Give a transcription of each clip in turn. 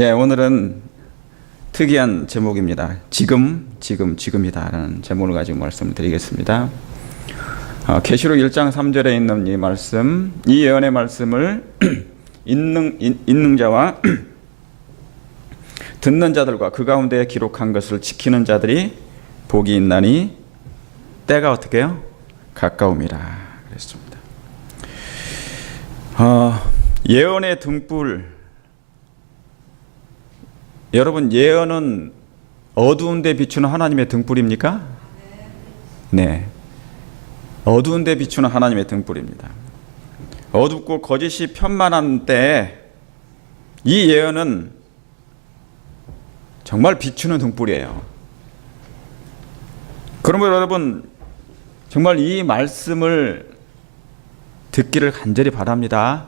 예, 오늘은 특이한 제목입니다. 지금이다라는 제목을 가지고 말씀을 드리겠습니다. 계시록 1장 3절에 있는 이 말씀, 이 예언의 말씀을 읽는 자와 듣는 자들과 그 가운데 기록한 것을 지키는 자들이 복이 있나니 때가 어떻게 해요? 가까움이라 그랬습니다. 예언의 등불. 여러분, 예언은 어두운 데 비추는 하나님의 등불입니까? 네. 어두운 데 비추는 하나님의 등불입니다. 어둡고 거짓이 편만한 때에 이 예언은 정말 비추는 등불이에요. 그러면 여러분, 정말 이 말씀을 듣기를 간절히 바랍니다.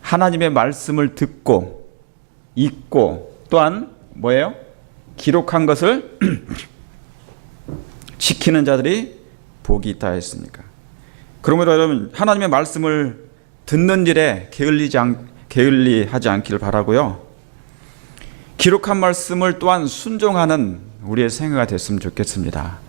하나님의 말씀을 듣고 읽고 또한 뭐예요? 기록한 것을 지키는 자들이 복이 있다 했으니까. 그러므로 여러분, 하나님의 말씀을 듣는 일에 게을리하지 않기를 바라고요. 기록한 말씀을 또한 순종하는 우리의 생애가 됐으면 좋겠습니다.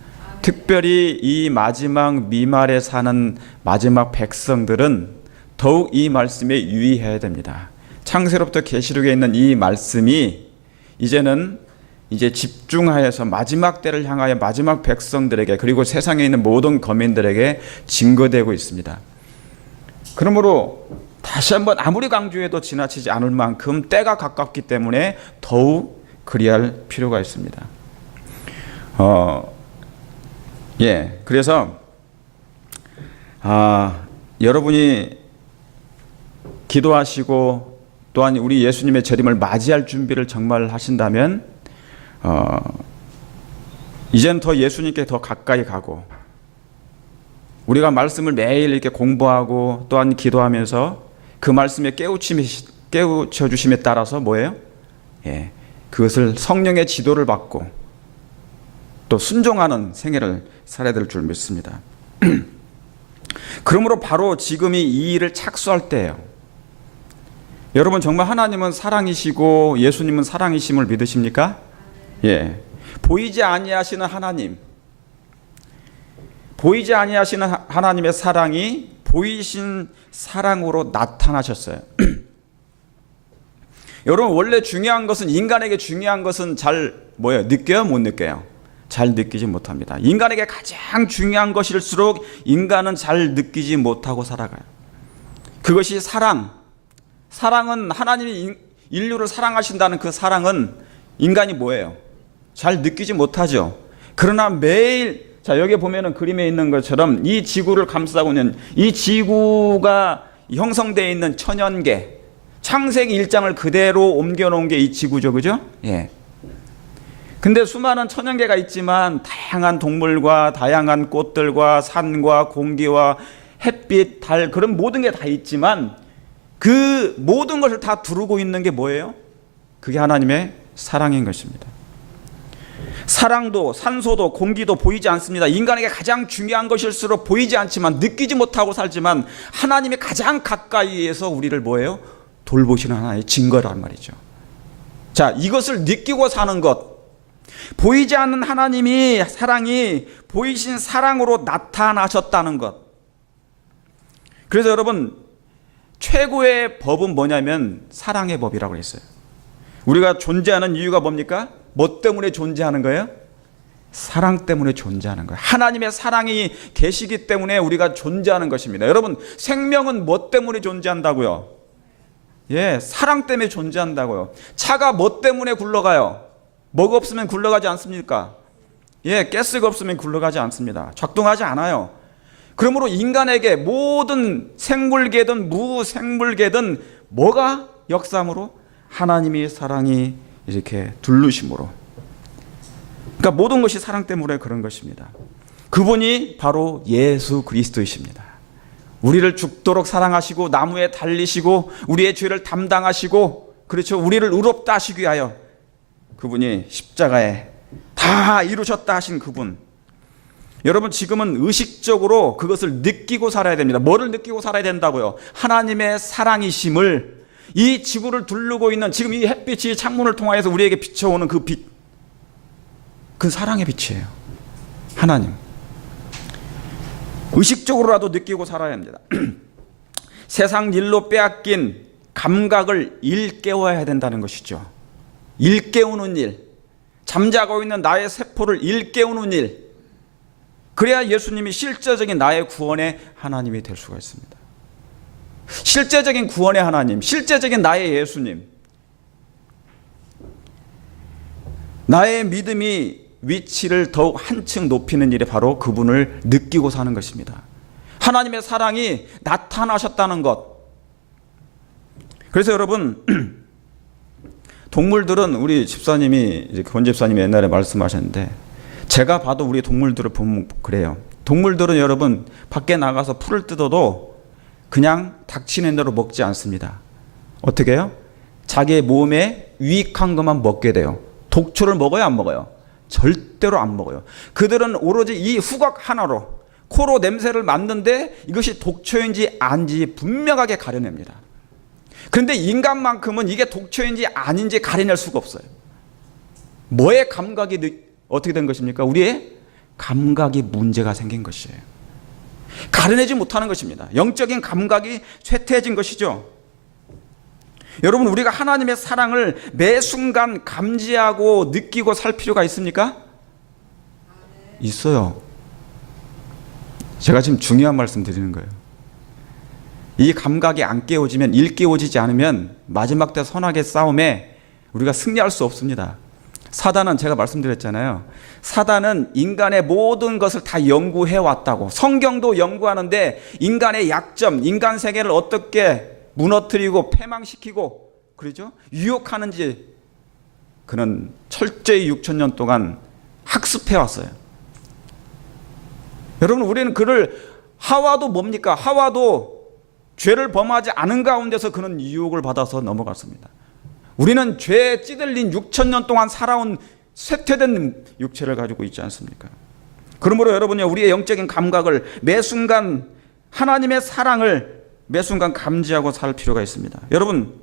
특별히 이 마지막 미말에 사는 마지막 백성들은 더욱 이 말씀에 유의해야 됩니다. 창세로부터 계시록에 있는 이 말씀이 이제는 집중하여서 마지막 때를 향하여 마지막 백성들에게, 그리고 세상에 있는 모든 거민들에게 증거되고 있습니다. 그러므로 다시 한번 아무리 강조해도 지나치지 않을 만큼 때가 가깝기 때문에 더욱 그리할 필요가 있습니다. 그래서 여러분이 기도하시고 또한 우리 예수님의 재림을 맞이할 준비를 정말 하신다면 이제는 더 예수님께 더 가까이 가고, 우리가 말씀을 매일 이렇게 공부하고 또한 기도하면서 그 말씀에 깨우쳐 주심에 따라서 뭐예요? 그것을 성령의 지도를 받고 또 순종하는 생애를 살아야 될 줄 믿습니다. 그러므로 바로 지금이 이 일을 착수할 때예요. 여러분, 정말 하나님은 사랑이시고 예수님은 사랑이심을 믿으십니까? 보이지 아니하시는 하나님, 보이지 아니하시는 하나님의 사랑이 보이신 사랑으로 나타나셨어요. 여러분, 원래 중요한 것은, 인간에게 중요한 것은 잘 느껴요? 못 느껴요? 잘 느끼지 못합니다. 인간에게 가장 중요한 것일수록 인간은 잘 느끼지 못하고 살아가요. 그것이 사랑은 하나님이 인류를 사랑하신다는 그 사랑은 인간이 뭐예요? 잘 느끼지 못하죠. 그러나 매일, 여기 보면은 그림에 있는 것처럼 이 지구를 감싸고 있는 이 지구가 형성되어 있는 천연계, 창세기 1장을 그대로 옮겨놓은 게 이 지구죠, 그죠? 근데 수많은 천연계가 있지만 다양한 동물과 다양한 꽃들과 산과 공기와 햇빛, 달, 그런 모든 게 다 있지만 그 모든 것을 다 두르고 있는 게 뭐예요? 그게 하나님의 사랑인 것입니다. 사랑도, 산소도, 공기도 보이지 않습니다. 인간에게 가장 중요한 것일수록 보이지 않지만, 느끼지 못하고 살지만 하나님이 가장 가까이에서 우리를 뭐예요? 돌보시는 하나의 증거란 말이죠. 자, 이것을 느끼고 사는 것, 보이지 않는 하나님이 사랑이 보이신 사랑으로 나타나셨다는 것. 그래서 여러분, 최고의 법은 뭐냐면 사랑의 법이라고 했어요. 우리가 존재하는 이유가 뭡니까? 뭐 때문에 존재하는 거예요? 사랑 때문에 존재하는 거예요. 하나님의 사랑이 계시기 때문에 우리가 존재하는 것입니다. 여러분, 생명은 뭐 때문에 존재한다고요? 사랑 때문에 존재한다고요. 차가 뭐 때문에 굴러가요? 뭐가 없으면 굴러가지 않습니까? 가스가 없으면 굴러가지 않습니다. 작동하지 않아요. 그러므로 인간에게 모든 생물계든 무생물계든 뭐가 역사함으로? 하나님의 사랑이 이렇게 둘르심으로. 그러니까 모든 것이 사랑 때문에 그런 것입니다. 그분이 바로 예수 그리스도이십니다. 우리를 죽도록 사랑하시고 나무에 달리시고 우리의 죄를 담당하시고, 그렇죠, 우리를 의롭다 하시기 위하여 그분이 십자가에 다 이루셨다 하신 그분. 여러분, 지금은 의식적으로 그것을 느끼고 살아야 됩니다. 뭐를 느끼고 살아야 된다고요? 하나님의 사랑이심을 이 지구를 두르고 있는 지금 이 햇빛이 창문을 통하여서 우리에게 비춰오는 그 빛, 그 사랑의 빛이에요. 하나님. 의식적으로라도 느끼고 살아야 합니다. 세상 일로 빼앗긴 감각을 일깨워야 된다는 것이죠. 일깨우는 일, 잠자고 있는 나의 세포를 일깨우는 일, 그래야 예수님이 실제적인 나의 구원의 하나님이 될 수가 있습니다. 실제적인 구원의 하나님, 실제적인 나의 예수님, 나의 믿음이 위치를 더욱 한층 높이는 일이 바로 그분을 느끼고 사는 것입니다. 하나님의 사랑이 나타나셨다는 것. 그래서 여러분, 동물들은 우리 집사님이, 권 집사님이 옛날에 말씀하셨는데, 제가 봐도 우리 동물들을 보면 그래요. 동물들은 여러분 밖에 나가서 풀을 뜯어도 그냥 닥치는 대로 먹지 않습니다. 어떻게 해요? 자기의 몸에 유익한 것만 먹게 돼요. 독초를 먹어요, 안 먹어요? 절대로 안 먹어요. 그들은 오로지 이 후각 하나로 코로 냄새를 맡는데 이것이 독초인지 아닌지 분명하게 가려냅니다. 그런데 인간만큼은 이게 독초인지 아닌지 가려낼 수가 없어요. 뭐의 감각이 어떻게 된 것입니까? 우리의 감각이 문제가 생긴 것이에요. 가려내지 못하는 것입니다. 영적인 감각이 쇠퇴해진 것이죠. 여러분, 우리가 하나님의 사랑을 매 순간 감지하고 느끼고 살 필요가 있습니까? 있어요. 제가 지금 중요한 말씀 드리는 거예요. 이 감각이 안 깨워지면, 일깨워지지 않으면 마지막 때 선악의 싸움에 우리가 승리할 수 없습니다. 사단은, 제가 말씀드렸잖아요. 사단은 인간의 모든 것을 다 연구해 왔다고. 성경도 연구하는데 인간의 약점, 인간 세계를 어떻게 무너뜨리고 패망시키고, 그러죠? 유혹하는지 그는 철저히 6,000년 동안 학습해 왔어요. 여러분, 우리는 그를, 하와도 뭡니까? 하와도 죄를 범하지 않은 가운데서 그는 유혹을 받아서 넘어갔습니다. 우리는 죄에 찌들린 6,000년 동안 살아온 쇠퇴된 육체를 가지고 있지 않습니까? 그러므로 여러분요, 우리의 영적인 감각을 매 순간, 하나님의 사랑을 매 순간 감지하고 살 필요가 있습니다. 여러분,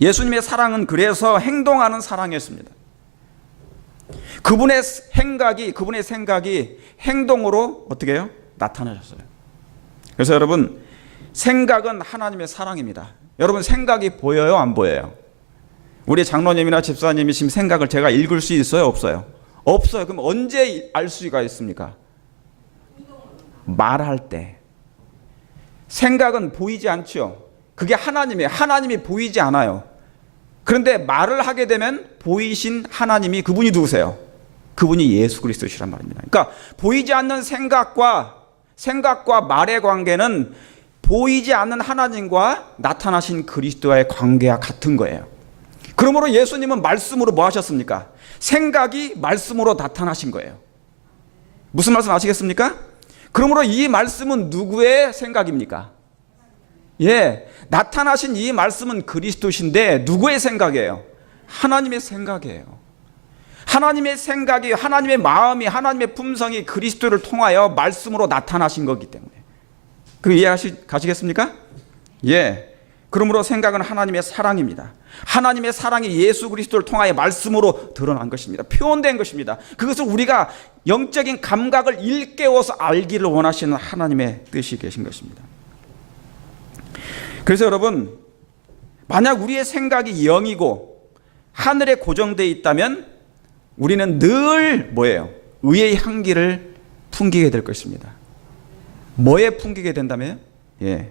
예수님의 사랑은 그래서 행동하는 사랑이었습니다. 그분의 생각이 행동으로 어떻게 해요? 나타나셨어요. 그래서 여러분, 생각은 하나님의 사랑입니다. 여러분, 생각이 보여요, 안 보여요? 우리 장로님이나 집사님이 지금 생각을 제가 읽을 수 있어요, 없어요? 없어요. 그럼 언제 알 수가 있습니까? 말할 때. 생각은 보이지 않죠. 그게 하나님이에요. 하나님이 보이지 않아요. 그런데 말을 하게 되면 보이신 하나님이, 그분이 누구세요? 그분이 예수 그리스도시란 말입니다. 그러니까 보이지 않는 생각과 말의 관계는 보이지 않는 하나님과 나타나신 그리스도와의 관계와 같은 거예요. 그러므로 예수님은 말씀으로 뭐 하셨습니까? 생각이 말씀으로 나타나신 거예요. 무슨 말씀 아시겠습니까? 그러므로 이 말씀은 누구의 생각입니까? 예, 나타나신 이 말씀은 그리스도신데 누구의 생각이에요? 하나님의 생각이에요. 하나님의 생각이, 하나님의 마음이, 하나님의 품성이 그리스도를 통하여 말씀으로 나타나신 거기 때문에. 그 이해가시겠습니까? 예. 그러므로 생각은 하나님의 사랑입니다. 하나님의 사랑이 예수 그리스도를 통하여 말씀으로 드러난 것입니다. 표현된 것입니다. 그것을 우리가 영적인 감각을 일깨워서 알기를 원하시는 하나님의 뜻이 계신 것입니다. 그래서 여러분, 만약 우리의 생각이 영이고 하늘에 고정되어 있다면 우리는 늘 뭐예요? 의의 향기를 풍기게 될 것입니다. 뭐에 풍기게 된다면? 예,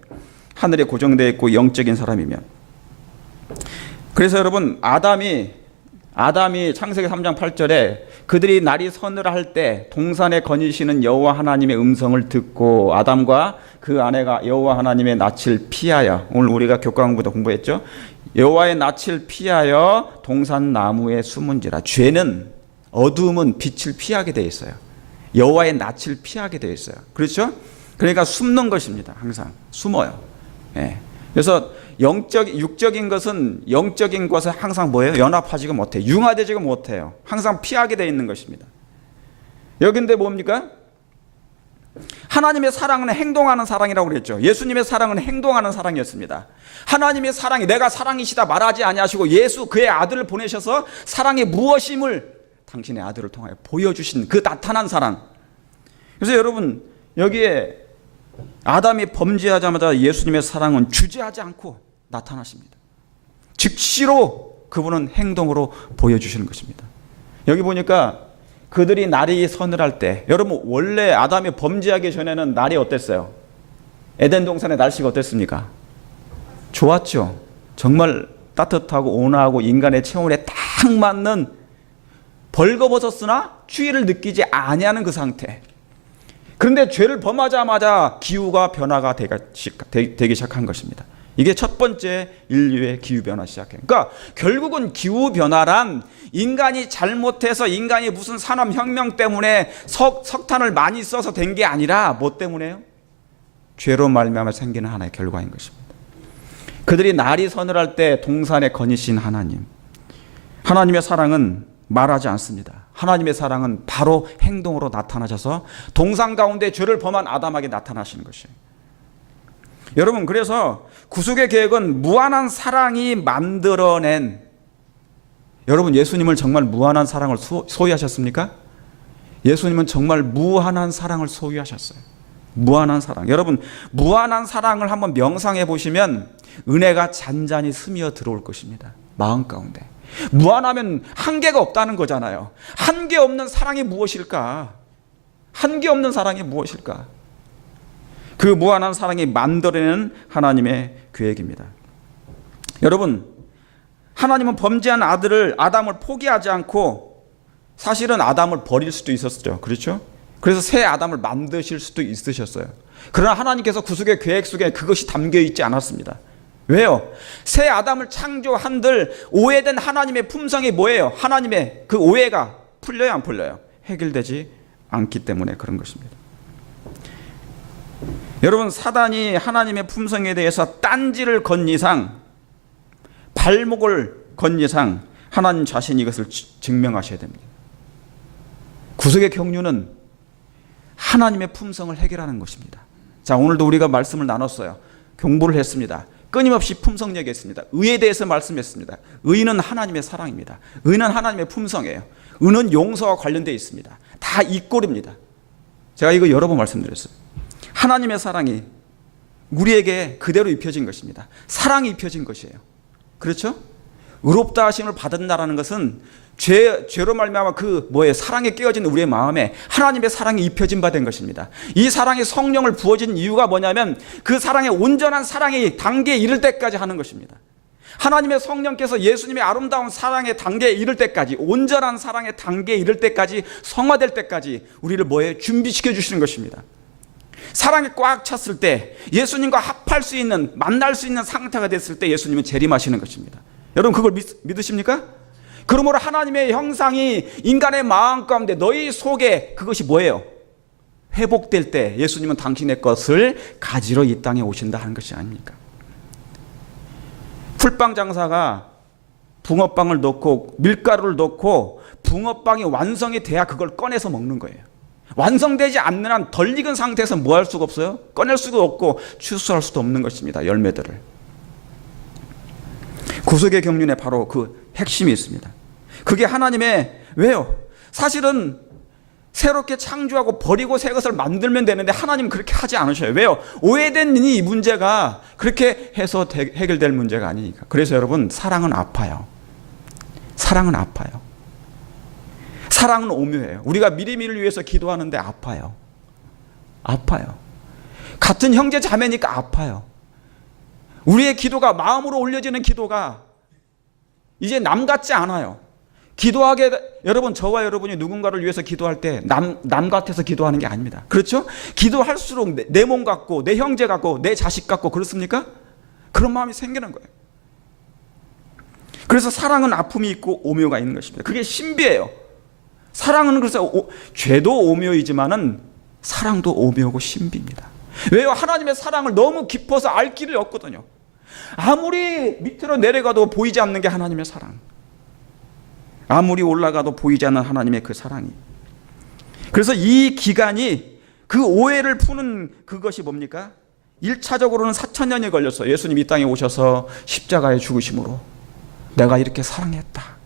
하늘에 고정되어 있고 영적인 사람이면. 그래서 여러분, 아담이 창세기 3장 8절에 그들이 날이 서늘할 할 때 동산에 거니시는 여호와 하나님의 음성을 듣고 아담과 그 아내가 여호와 하나님의 낯을 피하여, 오늘 우리가 교과공부도 공부했죠. 여호와의 낯을 피하여 동산 나무에 숨은지라. 죄는, 어두움은 빛을 피하게 되어 있어요. 여호와의 낯을 피하게 되어 있어요. 그렇죠? 그러니까 숨는 것입니다. 항상 숨어요. 예. 그래서 육적인 것은 영적인 것에 항상 뭐예요? 연합하지가 못해요. 융화되지가 못해요. 항상 피하게 되어 있는 것입니다. 여기인데 뭡니까? 하나님의 사랑은 행동하는 사랑이라고 그랬죠. 예수님의 사랑은 행동하는 사랑이었습니다. 하나님의 사랑이 내가 사랑이시다 말하지 아니하시고 예수 그의 아들을 보내셔서 사랑이 무엇임을 당신의 아들을 통하여 보여주신 그 나타난 사랑. 그래서 여러분 여기에 아담이 범죄하자마자 예수님의 사랑은 주저하지 않고 나타나십니다. 즉시로 그분은 행동으로 보여주시는 것입니다. 여기 보니까 그들이 날이 서늘할 때, 여러분 원래 아담이 범죄하기 전에는 날이 어땠어요? 에덴 동산의 날씨가 어땠습니까? 좋았죠. 정말 따뜻하고 온화하고 인간의 체온에 딱 맞는 벌거벗었으나 추위를 느끼지 아니하는 그 상태. 그런데 죄를 범하자마자 기후가 변화가 되기 시작한 것입니다. 이게 첫 번째 인류의 기후변화 시작해요. 그러니까 결국은 기후변화란 인간이 잘못해서 인간이 무슨 산업혁명 때문에 석탄을 많이 써서 된 게 아니라 뭐 때문에요? 죄로 말미암아 생기는 하나의 결과인 것입니다. 그들이 날이 서늘할 때 동산에 거니신 하나님. 하나님의 사랑은 말하지 않습니다. 하나님의 사랑은 바로 행동으로 나타나셔서 동산 가운데 죄를 범한 아담에게 나타나시는 것이에요. 여러분 그래서 구속의 계획은 무한한 사랑이 만들어낸, 여러분 예수님을 정말 무한한 사랑을 소유하셨습니까? 예수님은 정말 무한한 사랑을 소유하셨어요. 무한한 사랑. 여러분 무한한 사랑을 한번 명상해 보시면 은혜가 잔잔히 스며 들어올 것입니다. 마음 가운데. 무한하면 한계가 없다는 거잖아요. 한계 없는 사랑이 무엇일까? 한계 없는 사랑이 무엇일까? 그 무한한 사랑이 만들어내는 하나님의 계획입니다. 여러분 하나님은 범죄한 아담을 포기하지 않고 사실은 아담을 버릴 수도 있었죠. 그렇죠? 그래서 새 아담을 만드실 수도 있으셨어요. 그러나 하나님께서 구속의 계획 속에 그것이 담겨 있지 않았습니다. 왜요? 새 아담을 창조한들 오해된 하나님의 품성이 뭐예요? 하나님의 그 오해가 풀려요, 안 풀려요? 해결되지 않기 때문에 그런 것입니다. 여러분 사단이 하나님의 품성에 대해서 딴지를 건 이상, 발목을 건 이상 하나님 자신이 이것을 증명하셔야 됩니다. 구속의 경륜은 하나님의 품성을 해결하는 것입니다. 자, 오늘도 우리가 말씀을 나눴어요. 공부를 했습니다. 끊임없이 품성 얘기했습니다. 의에 대해서 말씀했습니다. 의는 하나님의 사랑입니다. 의는 하나님의 품성이에요. 의는 용서와 관련되어 있습니다. 다 이 꼴입니다. 제가 이거 여러 번 말씀드렸어요. 하나님의 사랑이 우리에게 그대로 입혀진 것입니다. 사랑이 입혀진 것이에요. 그렇죠? 의롭다 하심을 받는다라는 것은 죄로 말미암아 사랑에 깨어진 우리의 마음에 하나님의 사랑이 입혀진 바 된 것입니다. 이 사랑이 성령을 부어진 이유가 뭐냐면 그 사랑의 온전한 사랑이 단계에 이를 때까지 하는 것입니다. 하나님의 성령께서 예수님의 아름다운 사랑의 단계에 이를 때까지, 온전한 사랑의 단계에 이를 때까지, 성화될 때까지 우리를 준비시켜 주시는 것입니다. 사랑이 꽉 찼을 때 예수님과 합할 수 있는, 만날 수 있는 상태가 됐을 때 예수님은 재림하시는 것입니다. 여러분 그걸 믿으십니까? 그러므로 하나님의 형상이 인간의 마음 가운데 너희 속에 그것이 뭐예요? 회복될 때 예수님은 당신의 것을 가지러 이 땅에 오신다 하는 것이 아닙니까? 풀빵 장사가 붕어빵을 넣고 밀가루를 넣고 붕어빵이 완성이 돼야 그걸 꺼내서 먹는 거예요. 완성되지 않는 한 덜 익은 상태에서 뭐 할 수가 없어요? 꺼낼 수도 없고 추수할 수도 없는 것입니다. 열매들을. 구속의 경륜에 바로 그 핵심이 있습니다. 그게 하나님의, 왜요? 사실은 새롭게 창조하고 버리고 새 것을 만들면 되는데 하나님은 그렇게 하지 않으셔요. 왜요? 오해된 이 문제가 그렇게 해서 해결될 문제가 아니니까. 그래서 여러분 사랑은 아파요. 사랑은 아파요. 사랑은 오묘해요. 우리가 미리미를 위해서 기도하는데 아파요. 아파요. 같은 형제 자매니까 아파요. 우리의 기도가, 마음으로 올려지는 기도가 이제 남 같지 않아요. 여러분 저와 여러분이 누군가를 위해서 기도할 때 남 같아서 기도하는 게 아닙니다. 그렇죠? 기도할수록 내 몸 같고 내 형제 같고 내 자식 같고 그렇습니까? 그런 마음이 생기는 거예요. 그래서 사랑은 아픔이 있고 오묘가 있는 것입니다. 그게 신비예요. 사랑은 그래서 죄도 오묘이지만은 사랑도 오묘고 신비입니다. 왜요? 하나님의 사랑을 너무 깊어서 알 길이 없거든요. 아무리 밑으로 내려가도 보이지 않는 게 하나님의 사랑. 아무리 올라가도 보이지 않는 하나님의 그 사랑이. 그래서 이 기간이 그 오해를 푸는 그것이 뭡니까? 1차적으로는 4,000년이 걸렸어요. 예수님 이 땅에 오셔서 십자가에 죽으심으로 내가 이렇게 사랑했다.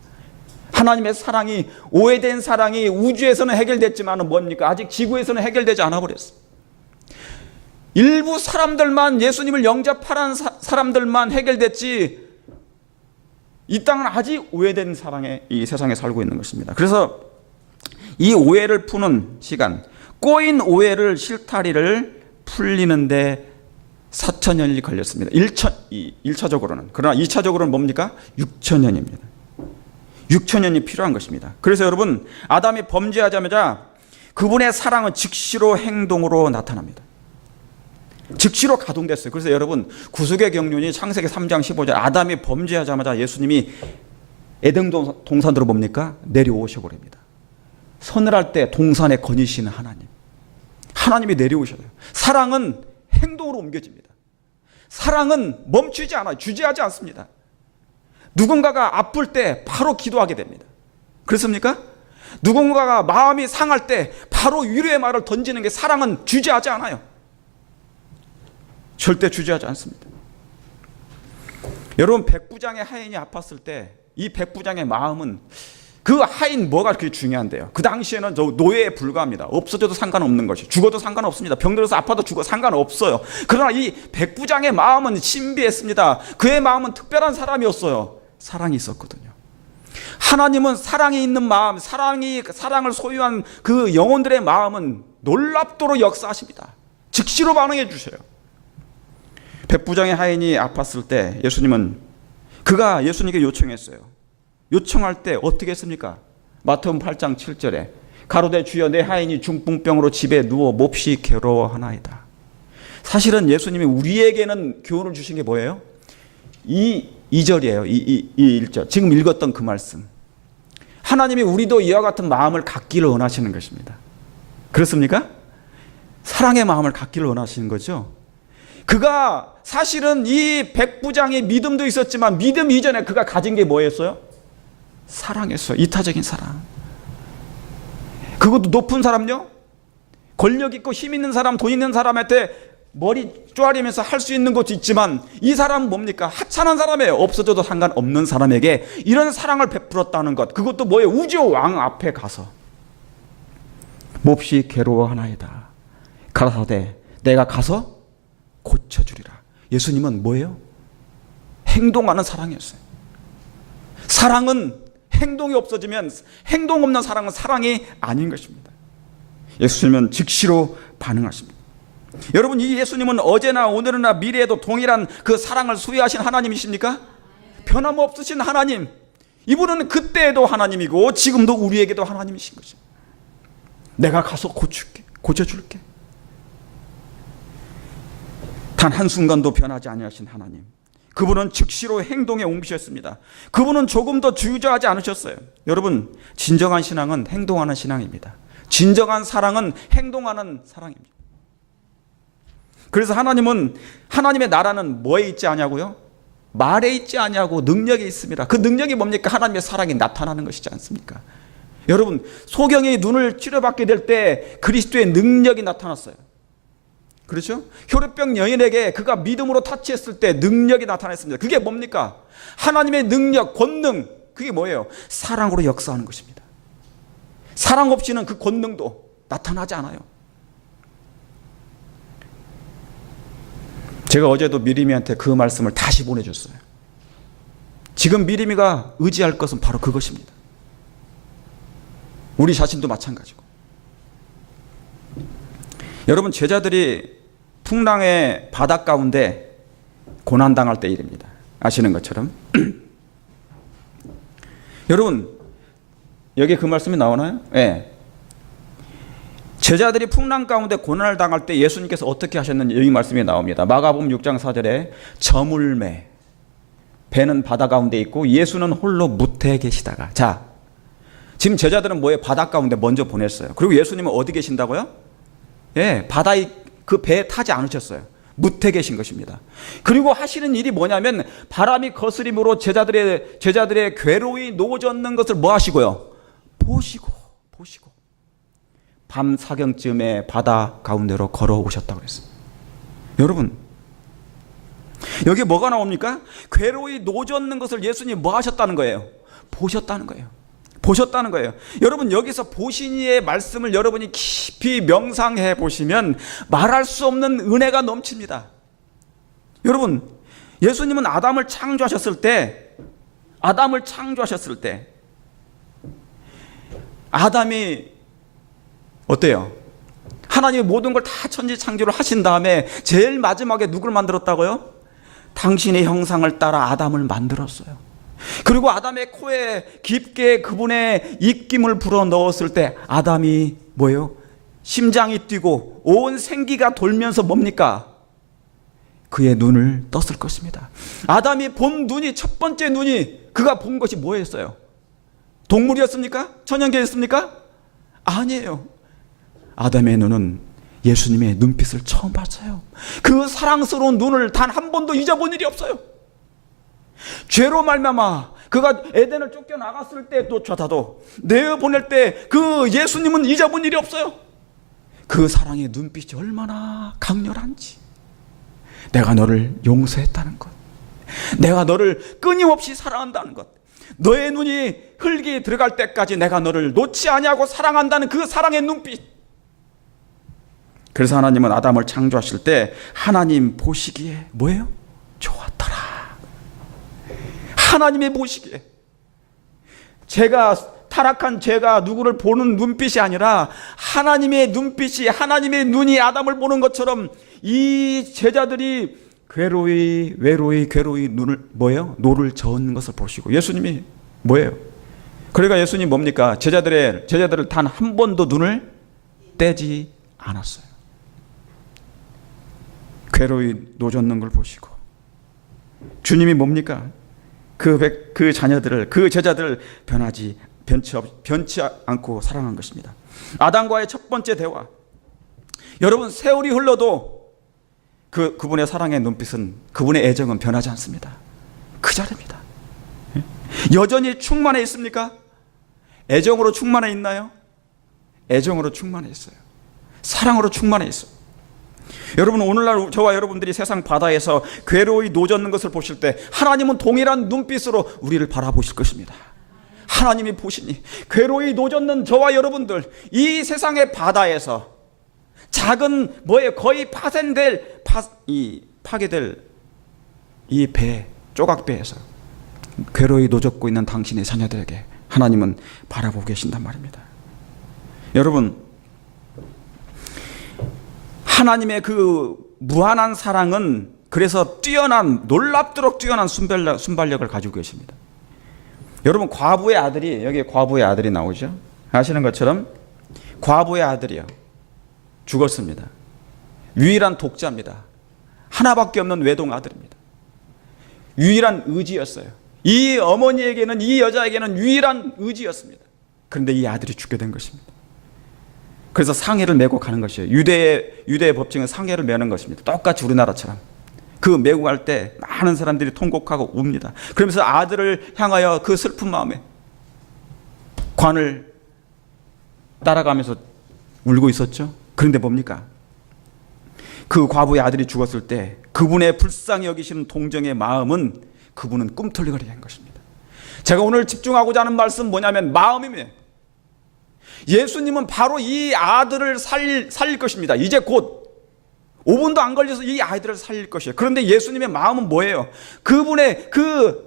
하나님의 사랑이, 오해된 사랑이 우주에서는 해결됐지만 뭡니까? 아직 지구에서는 해결되지 않아 버렸어요. 일부 사람들만, 예수님을 영접하는 사람들만 해결됐지, 이 땅은 아직 오해된 사랑의 이 세상에 살고 있는 것입니다. 그래서 이 오해를 푸는 시간, 꼬인 오해를, 실타리를 풀리는데 4,000년이 걸렸습니다. 1차적으로는. 그러나 2차적으로는 뭡니까? 6,000년입니다. 6,000년이 필요한 것입니다. 그래서 여러분, 아담이 범죄하자마자 그분의 사랑은 즉시로 행동으로 나타납니다. 즉시로 가동됐어요. 그래서 여러분, 구속의 경륜이 창세기 3장 15절, 아담이 범죄하자마자 예수님이 에덴 동산으로 뭡니까? 내려오셔 버립니다. 서늘할 때 동산에 거니시는 하나님, 하나님이 내려오셔요. 사랑은 행동으로 옮겨집니다. 사랑은 멈추지 않아요. 주저하지 않습니다. 누군가가 아플 때 바로 기도하게 됩니다. 그렇습니까? 누군가가 마음이 상할 때 바로 위로의 말을 던지는 게, 사랑은 주저하지 않아요. 절대 주저하지 않습니다. 여러분, 백부장의 하인이 아팠을 때 이 백부장의 마음은, 그 하인 뭐가 그렇게 중요한데요? 그 당시에는 저 노예에 불과합니다. 없어져도 상관없는 것이, 죽어도 상관없습니다. 병들어서 아파도 죽어 상관없어요. 그러나 이 백부장의 마음은 신비했습니다. 그의 마음은 특별한 사람이었어요. 사랑이 있었거든요. 하나님은 사랑이 있는 마음, 사랑을 소유한 그 영혼들의 마음은 놀랍도록 역사하십니다. 즉시로 반응해 주셔요. 백부장의 하인이 아팠을 때 그가 예수님께 요청했어요. 요청할 때 어떻게 했습니까? 마태복음 8장 7절에 가로되 주여 내 하인이 중풍병으로 집에 누워 몹시 괴로워하나이다. 사실은 예수님이 우리에게는 교훈을 주신 게 뭐예요? 이 2절이에요. 이 1절. 지금 읽었던 그 말씀. 하나님이 우리도 이와 같은 마음을 갖기를 원하시는 것입니다. 그렇습니까? 사랑의 마음을 갖기를 원하시는 거죠. 그가 사실은 이 백부장의 믿음도 있었지만 믿음 이전에 그가 가진 게 뭐였어요? 사랑했어요. 이타적인 사랑. 그것도 높은 사람요? 권력 있고 힘 있는 사람, 돈 있는 사람한테 머리 쪼아리면서 할 수 있는 것도 있지만, 이 사람은 뭡니까? 하찮은 사람이에요. 없어져도 상관없는 사람에게 이런 사랑을 베풀었다는 것. 그것도 뭐예요? 우주 왕 앞에 가서 몹시 괴로워하나이다. 가라사대 내가 가서 고쳐주리라. 예수님은 뭐예요? 행동하는 사랑이었어요. 사랑은 행동이 없어지면, 행동 없는 사랑은 사랑이 아닌 것입니다. 예수님은 즉시로 반응하십니다. 여러분, 이 예수님은 어제나 오늘이나 미래에도 동일한 그 사랑을 수여하신 하나님이십니까? 변함없으신 하나님. 이분은 그때에도 하나님이고 지금도 우리에게도 하나님이신 거죠. 내가 가서 고쳐줄게. 단 한순간도 변하지 아니하신 하나님, 그분은 즉시로 행동에 옮기셨습니다. 그분은 조금 더 주저하지 않으셨어요. 여러분, 진정한 신앙은 행동하는 신앙입니다. 진정한 사랑은 행동하는 사랑입니다. 그래서 하나님의 나라는 뭐에 있지 않냐고요? 말에 있지 않냐고, 능력에 있습니다. 그 능력이 뭡니까? 하나님의 사랑이 나타나는 것이지 않습니까? 여러분, 소경이 눈을 치료받게 될 때 그리스도의 능력이 나타났어요. 그렇죠? 혈우병 여인에게 그가 믿음으로 터치했을 때 능력이 나타났습니다. 그게 뭡니까? 하나님의 능력, 권능. 그게 뭐예요? 사랑으로 역사하는 것입니다. 사랑 없이는 그 권능도 나타나지 않아요. 제가 어제도 미리미한테 그 말씀을 다시 보내줬어요. 지금 미리미가 의지할 것은 바로 그것입니다. 우리 자신도 마찬가지고. 여러분, 제자들이 풍랑의 바다 가운데 고난당할 때 일입니다. 아시는 것처럼. 여러분, 여기 그 말씀이 나오나요? 네. 제자들이 풍랑 가운데 고난을 당할 때 예수님께서 어떻게 하셨는지 여기 말씀이 나옵니다. 마가복음 6장 4절에 저물매, 배는 바다 가운데 있고 예수는 홀로 무태에 계시다가. 자, 지금 제자들은 뭐예요? 바다 가운데 먼저 보냈어요. 그리고 예수님은 어디 계신다고요? 예, 바다에 그 배에 타지 않으셨어요. 무태 계신 것입니다. 그리고 하시는 일이 뭐냐면, 바람이 거스림으로 제자들의 괴로움이 놓아졌는 것을 뭐 하시고요? 보시고 밤 사경쯤에 바다 가운데로 걸어오셨다고 그랬어요. 여러분, 여기 뭐가 나옵니까? 괴로이 노젓는 것을 예수님이 뭐 하셨다는 거예요? 보셨다는 거예요. 보셨다는 거예요. 여러분, 여기서 보시니의 말씀을 여러분이 깊이 명상해 보시면 말할 수 없는 은혜가 넘칩니다. 여러분, 예수님은 아담을 창조하셨을 때 아담이 어때요? 하나님이 모든 걸 다 천지창조를 하신 다음에 제일 마지막에 누구를 만들었다고요? 당신의 형상을 따라 아담을 만들었어요. 그리고 아담의 코에 깊게 그분의 입김을 불어 넣었을 때 아담이 뭐예요? 심장이 뛰고 온 생기가 돌면서 뭡니까? 그의 눈을 떴을 것입니다. 아담이 본 눈이, 첫 번째 눈이 그가 본 것이 뭐였어요? 동물이었습니까? 천연계였습니까? 아니에요. 아담의 눈은 예수님의 눈빛을 처음 봤어요. 그 사랑스러운 눈을 단 한 번도 잊어본 일이 없어요. 죄로 말미암아 그가 에덴을 쫓겨나갔을 때 쫓아다도 내어보낼 때 그 예수님은 잊어본 일이 없어요. 그 사랑의 눈빛이 얼마나 강렬한지, 내가 너를 용서했다는 것, 내가 너를 끊임없이 사랑한다는 것, 너의 눈이 흙이 들어갈 때까지 내가 너를 놓지 아니하고 사랑한다는 그 사랑의 눈빛. 그래서 하나님은 아담을 창조하실 때 하나님 보시기에 뭐예요? 좋았더라. 하나님의 보시기에, 타락한 죄가 누구를 보는 눈빛이 아니라 하나님의 눈빛이, 하나님의 눈이 아담을 보는 것처럼 이 제자들이 괴로이 눈을 뭐예요? 노를 저은 것을 보시고, 예수님이 뭐예요? 그러니까 예수님 뭡니까? 제자들을 단 한 번도 눈을 떼지 않았어요. 괴로이 노젓는 걸 보시고, 주님이 뭡니까? 그 자녀들을, 그 제자들을 변치 않고 사랑한 것입니다. 아담과의 첫 번째 대화. 여러분, 세월이 흘러도 그분의 사랑의 눈빛은, 그분의 애정은 변하지 않습니다. 그 자리입니다. 여전히 충만해 있습니까? 애정으로 충만해 있나요? 애정으로 충만해 있어요. 사랑으로 충만해 있어요. 여러분, 오늘날 저와 여러분들이 세상 바다에서 괴로이 노젓는 것을 보실 때 하나님은 동일한 눈빛으로 우리를 바라보실 것입니다. 하나님이 보시니 괴로이 노젓는 저와 여러분들, 이 세상의 바다에서 작은 거의 파괴될 이 배, 조각배에서 괴로이 노젓고 있는 당신의 자녀들에게 하나님은 바라보고 계신단 말입니다. 여러분, 하나님의 그 무한한 사랑은 그래서 놀랍도록 뛰어난 순발력을 가지고 계십니다. 여러분, 과부의 아들이, 여기 과부의 아들이 나오죠? 아시는 것처럼 과부의 아들이요, 죽었습니다. 유일한 독자입니다. 하나밖에 없는 외동 아들입니다. 유일한 의지였어요. 이 어머니에게는, 이 여자에게는 유일한 의지였습니다. 그런데 이 아들이 죽게 된 것입니다. 그래서 상해를 메고 가는 것이에요. 유대의 법칙은 상해를 메는 것입니다. 똑같이 우리나라처럼. 그 메고 갈 때 많은 사람들이 통곡하고 웁니다. 그러면서 아들을 향하여 그 슬픈 마음에 관을 따라가면서 울고 있었죠. 그런데 뭡니까? 그 과부의 아들이 죽었을 때 그분의 불쌍히 여기시는 동정의 마음은 그분은 꿈틀거리게 한 것입니다. 제가 오늘 집중하고자 하는 말씀 뭐냐면 마음이며, 예수님은 바로 이 아들을 살릴 것입니다. 이제 곧 5분도 안 걸려서 이 아이들을 살릴 것이에요. 그런데 예수님의 마음은 뭐예요? 그분의 그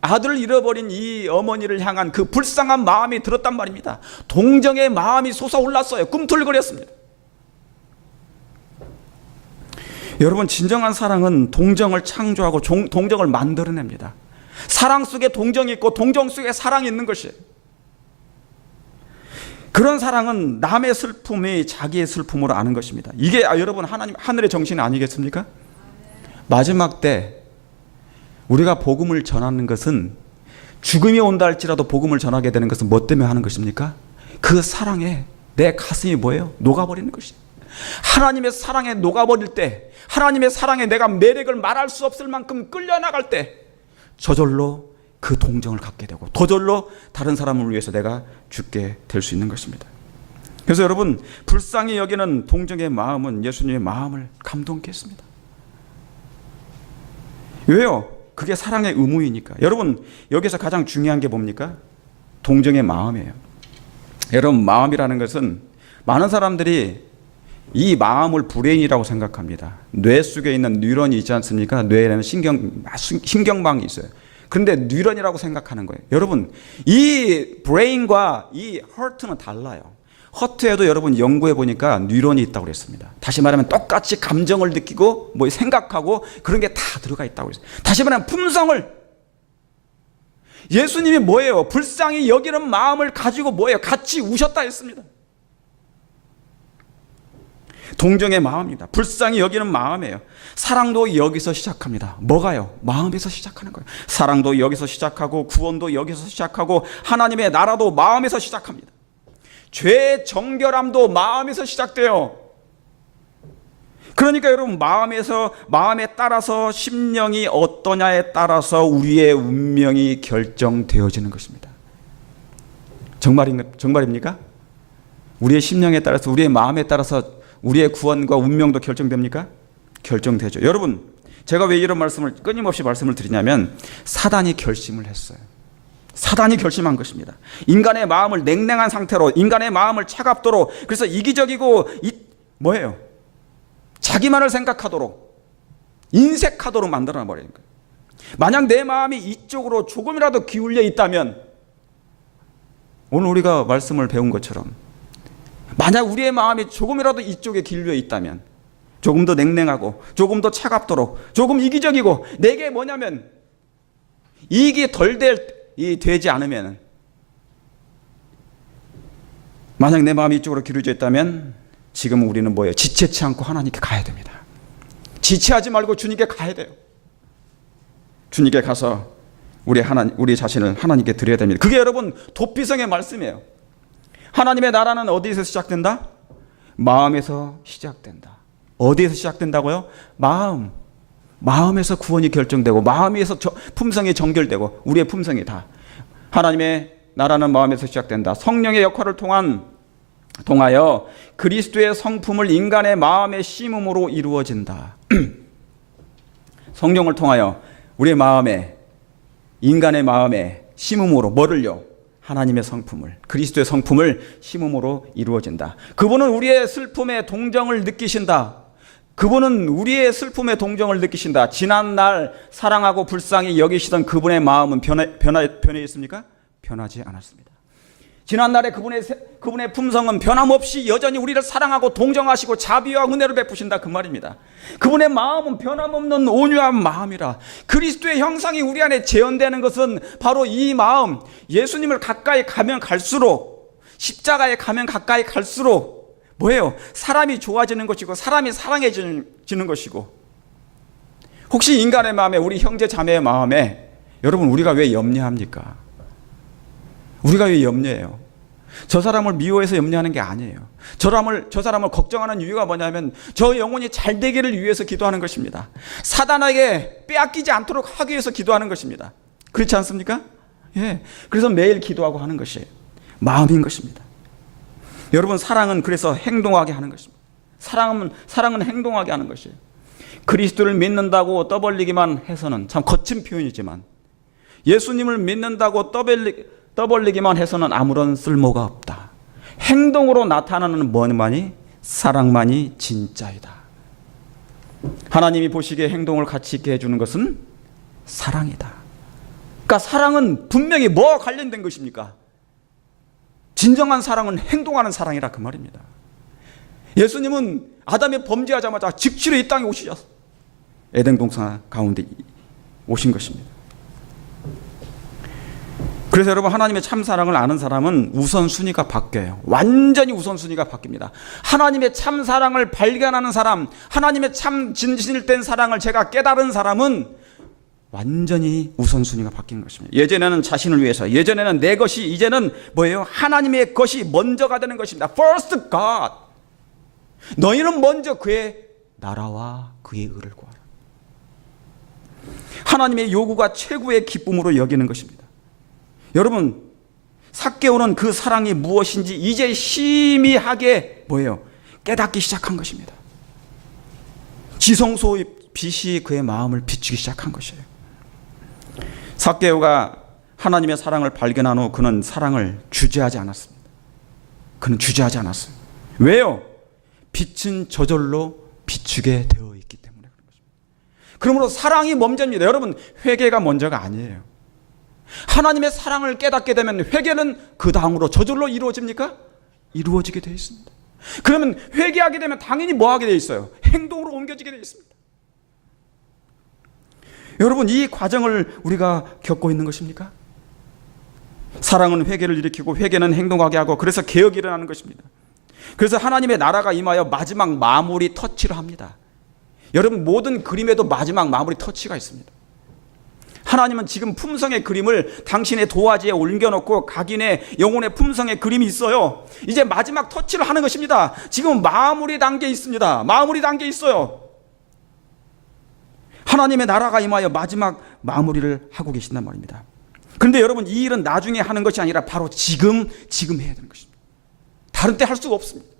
아들을 잃어버린 이 어머니를 향한 그 불쌍한 마음이 들었단 말입니다. 동정의 마음이 솟아올랐어요. 꿈틀거렸습니다. 여러분, 진정한 사랑은 동정을 창조하고 동정을 만들어냅니다. 사랑 속에 동정이 있고 동정 속에 사랑이 있는 것이에요. 그런 사랑은 남의 슬픔이 자기의 슬픔으로 아는 것입니다. 이게 여러분 하나님 하늘의 정신 아니겠습니까? 마지막 때 우리가 복음을 전하는 것은, 죽음이 온다 할지라도 복음을 전하게 되는 것은 뭐 때문에 하는 것입니까? 그 사랑에 내 가슴이 뭐예요? 녹아버리는 것이에요. 하나님의 사랑에 녹아버릴 때, 하나님의 사랑에 내가 매력을 말할 수 없을 만큼 끌려나갈 때 저절로 그 동정을 갖게 되고 저절로 다른 사람을 위해서 내가 죽게 될 수 있는 것입니다. 그래서 여러분, 불쌍히 여기는 동정의 마음은 예수님의 마음을 감동케 했습니다. 왜요? 그게 사랑의 의무이니까. 여러분, 여기서 가장 중요한 게 뭡니까? 동정의 마음이에요. 여러분, 마음이라는 것은 많은 사람들이 이 마음을 브레인이라고 생각합니다. 뇌 속에 있는 뉴런이 있지 않습니까? 뇌에는 신경망이 있어요. 그런데 뉴런이라고 생각하는 거예요. 여러분, 이 브레인과 이 허트는 달라요. 허트에도 여러분 연구해 보니까 뉴런이 있다고 그랬습니다. 다시 말하면 똑같이 감정을 느끼고 뭐 생각하고 그런 게 다 들어가 있다고 그랬어요. 다시 말하면 품성을, 예수님이 뭐예요? 불쌍히 여기는 마음을 가지고 뭐예요? 같이 우셨다 했습니다. 동정의 마음입니다. 불쌍히 여기는 마음이에요. 사랑도 여기서 시작합니다. 뭐가요? 마음에서 시작하는 거예요. 사랑도 여기서 시작하고 구원도 여기서 시작하고 하나님의 나라도 마음에서 시작합니다. 죄 정결함도 마음에서 시작돼요. 그러니까 여러분, 마음에 따라서 심령이 어떠냐에 따라서 우리의 운명이 결정되어지는 것입니다. 정말입니까? 우리의 심령에 따라서, 우리의 마음에 따라서 우리의 구원과 운명도 결정됩니까? 결정되죠. 여러분, 제가 왜 이런 말씀을 끊임없이 말씀을 드리냐면, 사단이 결심을 했어요. 사단이 결심한 것입니다. 인간의 마음을 냉랭한 상태로, 인간의 마음을 차갑도록, 그래서 이기적이고 뭐예요? 자기만을 생각하도록, 인색하도록 만들어 버리는 거예요. 만약 내 마음이 이쪽으로 조금이라도 기울여 있다면, 오늘 우리가 말씀을 배운 것처럼 만약 우리의 마음이 조금이라도 이쪽에 기울여 있다면, 조금 더 냉랭하고 조금 더 차갑도록, 조금 이기적이고, 내게 뭐냐면 이익이 덜 되지 않으면, 만약 내 마음이 이쪽으로 기울어져 있다면 지금 우리는 뭐예요? 지체치 않고 하나님께 가야 됩니다. 지체하지 말고 주님께 가야 돼요. 주님께 가서 우리 자신을 하나님께 드려야 됩니다. 그게 여러분 도피성의 말씀이에요. 하나님의 나라는 어디에서 시작된다? 마음에서 시작된다. 어디에서 시작된다고요? 마음에서 구원이 결정되고, 마음에서 품성이 정결되고, 우리의 품성이 다. 하나님의 나라는 마음에서 시작된다. 성령의 역할을 통하여 그리스도의 성품을 인간의 마음에 심음으로 이루어진다. 성령을 통하여 우리의 마음에, 인간의 마음에 심음으로 뭐를요? 하나님의 성품을, 그리스도의 성품을 심음으로 이루어진다. 그분은 우리의 슬픔에 동정을 느끼신다. 그분은 우리의 슬픔에 동정을 느끼신다. 지난날 사랑하고 불쌍히 여기시던 그분의 마음은 변했습니까? 변하지 않았습니다. 지난날에 그분의 품성은 변함없이 여전히 우리를 사랑하고 동정하시고 자비와 은혜를 베푸신다, 그 말입니다. 그분의 마음은 변함없는 온유한 마음이라. 그리스도의 형상이 우리 안에 재현되는 것은 바로 이 마음, 예수님을 가까이 가면 갈수록, 십자가에 가면 가까이 갈수록 뭐예요? 사람이 좋아지는 것이고, 사람이 사랑해지는 것이고. 혹시 인간의 마음에, 우리 형제 자매의 마음에 여러분, 우리가 왜 염려합니까? 우리가 왜 염려해요? 저 사람을 미워해서 염려하는 게 아니에요. 저 사람을 걱정하는 이유가 뭐냐면, 저 영혼이 잘 되기를 위해서 기도하는 것입니다. 사단에게 빼앗기지 않도록 하기 위해서 기도하는 것입니다. 그렇지 않습니까? 예. 그래서 매일 기도하고 하는 것이 마음인 것입니다. 여러분, 사랑은 그래서 행동하게 하는 것입니다. 사랑은 행동하게 하는 것이에요. 그리스도를 믿는다고 떠벌리기만 해서는, 참 거친 표현이지만, 예수님을 믿는다고 떠벌리기만 해서는 아무런 쓸모가 없다. 행동으로 나타나는 뭐만이? 사랑만이 진짜이다. 하나님이 보시기에 행동을 가치 있게 해주는 것은 사랑이다. 그러니까 사랑은 분명히 뭐와 관련된 것입니까? 진정한 사랑은 행동하는 사랑이라, 그 말입니다. 예수님은 아담이 범죄하자마자 즉시로 이 땅에 오시셨어요. 에덴 동산 가운데 오신 것입니다. 그래서 여러분, 하나님의 참사랑을 아는 사람은 우선순위가 바뀌어요. 완전히 우선순위가 바뀝니다. 하나님의 참사랑을 발견하는 사람, 하나님의 참 진실된 사랑을 제가 깨달은 사람은 완전히 우선순위가 바뀌는 것입니다. 예전에는 자신을 위해서, 예전에는 내 것이, 이제는 뭐예요? 하나님의 것이 먼저가 되는 것입니다. First God. 너희는 먼저 그의 나라와 그의 의를 구하라. 하나님의 요구가 최고의 기쁨으로 여기는 것입니다. 여러분, 삭개오는 그 사랑이 무엇인지 이제 희미하게 뭐예요? 깨닫기 시작한 것입니다. 지성소의 빛이 그의 마음을 비추기 시작한 것이에요. 삭개오가 하나님의 사랑을 발견한 후 그는 사랑을 주저하지 않았습니다. 그는 주저하지 않았어요. 왜요? 빛은 저절로 비추게 되어 있기 때문에 그런 것입니다. 그러므로 사랑이 먼저입니다. 여러분, 회개가 먼저가 아니에요. 하나님의 사랑을 깨닫게 되면 회개는 그 다음으로 저절로 이루어집니까? 이루어지게 되어 있습니다. 그러면 회개하게 되면 당연히 뭐 하게 되어 있어요? 행동으로 옮겨지게 되어 있습니다. 여러분, 이 과정을 우리가 겪고 있는 것입니까? 사랑은 회개를 일으키고 회개는 행동하게 하고 그래서 개혁이 일어나는 것입니다. 그래서 하나님의 나라가 임하여 마지막 마무리 터치를 합니다. 여러분, 모든 그림에도 마지막 마무리 터치가 있습니다. 하나님은 지금 품성의 그림을 당신의 도화지에 옮겨놓고 각인의 영혼의 품성의 그림이 있어요. 이제 마지막 터치를 하는 것입니다. 지금 마무리 단계에 있습니다. 마무리 단계에 있어요. 하나님의 나라가 임하여 마지막 마무리를 하고 계신단 말입니다. 그런데 여러분, 이 일은 나중에 하는 것이 아니라 바로 지금 해야 되는 것입니다. 다른 때 할 수가 없습니다.